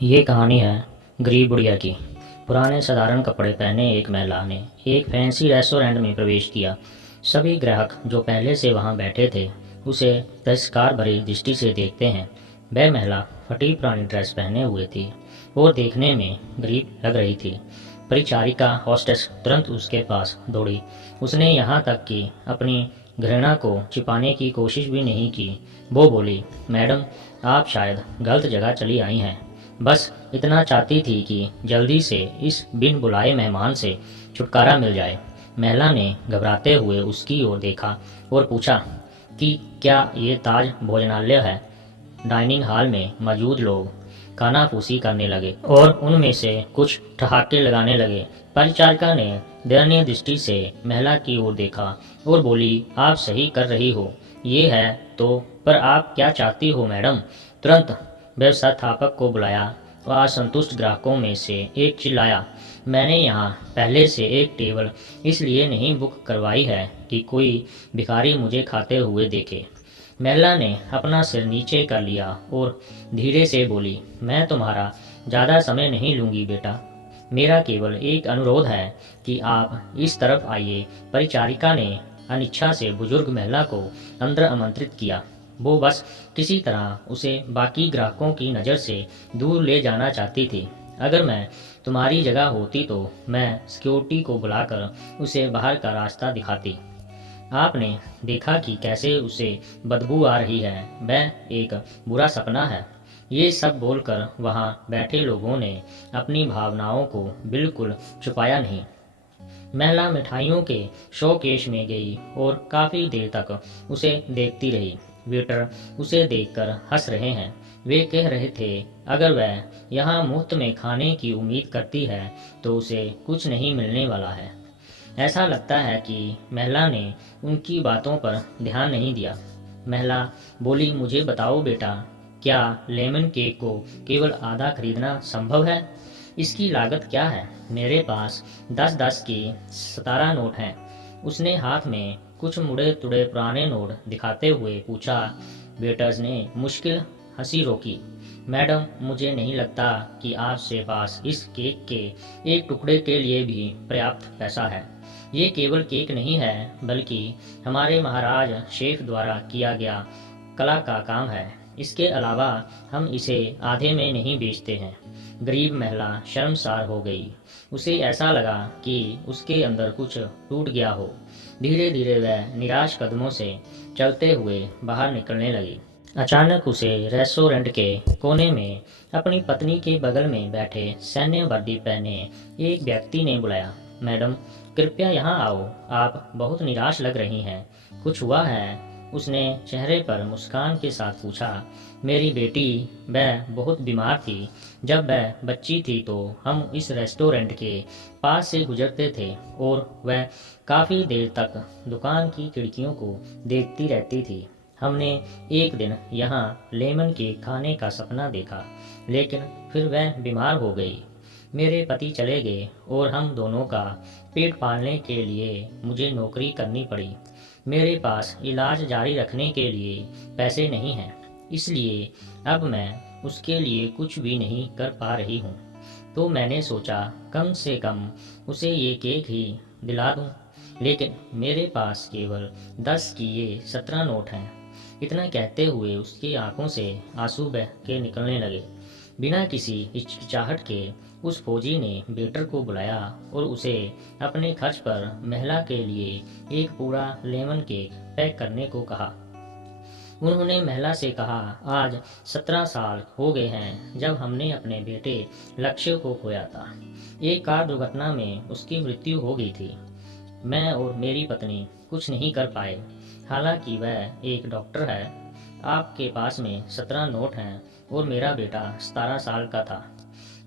ये कहानी है गरीब बुढ़िया की। पुराने साधारण कपड़े पहने एक महिला ने एक फैंसी रेस्टोरेंट में प्रवेश किया। सभी ग्राहक जो पहले से वहां बैठे थे उसे तिरस्कार भरी दृष्टि से देखते हैं। वह महिला फटी पुरानी ड्रेस पहने हुए थी और देखने में गरीब लग रही थी। परिचारिका हॉस्टेस तुरंत उसके पास दौड़ी। उसने यहाँ तक कि अपनी घृणा को छिपाने की कोशिश भी नहीं की। वो बोली, मैडम, आप शायद गलत जगह चली आई हैं। बस इतना चाहती थी कि जल्दी से इस बिन बुलाए मेहमान से छुटकारा मिल जाए। महिला ने घबराते हुए उसकी ओर देखा और पूछा कि क्या ये ताज भोजनालय है। डाइनिंग हॉल में मौजूद लोग कानाफूसी करने लगे और उनमें से कुछ ठहाके लगाने लगे। परिचारिका ने दयनीय दृष्टि से महिला की ओर देखा और बोली, आप सही कर रही हो, ये है तो, पर आप क्या चाहती हो मैडम? तुरंत व्यवस्थापक को बुलाया और असंतुष्ट ग्राहकों में से एक चिल्लाया, मैंने यहाँ पहले से एक टेबल इसलिए नहीं बुक करवाई है कि कोई भिखारी मुझे खाते हुए देखे। महिला ने अपना सिर नीचे कर लिया और धीरे से बोली, मैं तुम्हारा ज़्यादा समय नहीं लूँगी बेटा। मेरा केवल एक अनुरोध है कि आप इस तरफ आइए। परिचारिका ने अनिच्छा से बुजुर्ग महिला को अंदर आमंत्रित किया। वो बस किसी तरह उसे बाकी ग्राहकों की नज़र से दूर ले जाना चाहती थी। अगर मैं तुम्हारी जगह होती तो मैं सिक्योरिटी को बुलाकर उसे बाहर का रास्ता दिखाती। आपने देखा कि कैसे उसे बदबू आ रही है, वह एक बुरा सपना है। ये सब बोलकर वहाँ बैठे लोगों ने अपनी भावनाओं को बिल्कुल छुपाया नहीं। महिला मिठाइयों के शोकेश में गई और काफ़ी देर तक उसे देखती रही। वेटर उसे देखकर हंस रहे हैं। वे कह रहे थे, अगर वह यहाँ मुफ्त में खाने की उम्मीद करती है तो उसे कुछ नहीं मिलने वाला है। ऐसा लगता है कि महिला ने उनकी बातों पर ध्यान नहीं दिया। महिला बोली, मुझे बताओ बेटा, क्या लेमन केक को केवल आधा खरीदना संभव है? इसकी लागत क्या है? मेरे पास 10-10 की 17 नोट हैं। उसने हाथ में कुछ मुड़े तुड़े पुराने नोट दिखाते हुए पूछा। वेटर्स ने मुश्किल हंसी रोकी। मैडम, मुझे नहीं लगता कि आपके पास इस केक के एक टुकड़े के लिए भी पर्याप्त पैसा है। ये केवल केक नहीं है, बल्कि हमारे महाराज शेफ द्वारा किया गया कला का काम है। इसके अलावा हम इसे आधे में नहीं बेचते हैं। गरीब महिला शर्मसार हो गई। उसे ऐसा लगा कि उसके अंदर कुछ टूट गया हो। धीरे धीरे वह निराश कदमों से चलते हुए बाहर निकलने लगी। अचानक उसे रेस्टोरेंट के कोने में अपनी पत्नी के बगल में बैठे सैन्य वर्दी पहने एक व्यक्ति ने बुलाया, मैडम, कृपया यहाँ आओ, आप बहुत निराश लग रही हैं। कुछ हुआ है? उसने चेहरे पर मुस्कान के साथ पूछा। मेरी बेटी, वह बहुत बीमार थी। जब वह बच्ची थी तो हम इस रेस्टोरेंट के पास से गुजरते थे और वह काफ़ी देर तक दुकान की खिड़कियों को देखती रहती थी। हमने एक दिन यहाँ लेमन केक खाने का सपना देखा, लेकिन फिर वह बीमार हो गई। मेरे पति चले गए और हम दोनों का पेट पालने के लिए मुझे नौकरी करनी पड़ी। मेरे पास इलाज जारी रखने के लिए पैसे नहीं हैं, इसलिए अब मैं उसके लिए कुछ भी नहीं कर पा रही हूँ। तो मैंने सोचा कम से कम उसे ये केक ही दिला दूँ, लेकिन मेरे पास केवल 10 की ये 17 नोट हैं। इतना कहते हुए उसकी आंखों से आंसू बह के निकलने लगे। बिना किसी हिचकिचाहट के उस फौजी ने वेटर को बुलाया और उसे अपने खर्च पर महिला के लिए एक पूरा लेमन केक पैक करने को कहा। उन्होंने महिला से कहा, आज 17 साल हो गए हैं जब हमने अपने बेटे लक्ष्य को खोया था। एक कार दुर्घटना में उसकी मृत्यु हो गई थी। मैं और मेरी पत्नी कुछ नहीं कर पाए। हालांकि वह एक डॉक्टर है। आपके पास में 17 नोट हैं और मेरा बेटा 17 साल का था।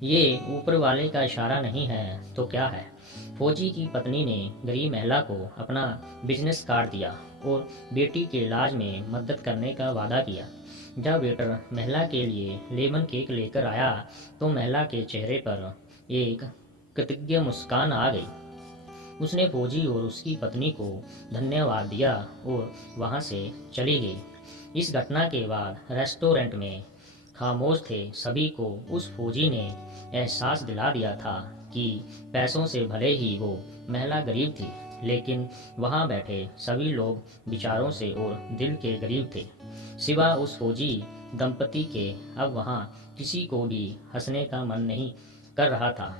ये ऊपर वाले का इशारा नहीं है तो क्या है? फौजी की पत्नी ने गरीब महिला को अपना बिजनेस कार्ड दिया और बेटी के इलाज में मदद करने का वादा किया। जब वेटर महिला के लिए लेमन केक लेकर आया तो महिला के चेहरे पर एक कृतज्ञ मुस्कान आ गई। उसने फौजी और उसकी पत्नी को धन्यवाद दिया और वहां से चली गई। इस घटना के बाद रेस्टोरेंट में खामोश थे। सभी को उस फौजी ने एहसास दिला दिया था कि पैसों से भले ही वो महिला गरीब थी, लेकिन वहाँ बैठे सभी लोग विचारों से और दिल के गरीब थे, सिवा उस फौजी दंपति के। अब वहाँ किसी को भी हंसने का मन नहीं कर रहा था।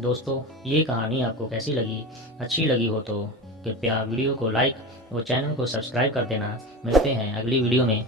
दोस्तों, ये कहानी आपको कैसी लगी? अच्छी लगी हो तो कृपया वीडियो को लाइक और चैनल को सब्सक्राइब कर देना। मिलते हैं अगली वीडियो में।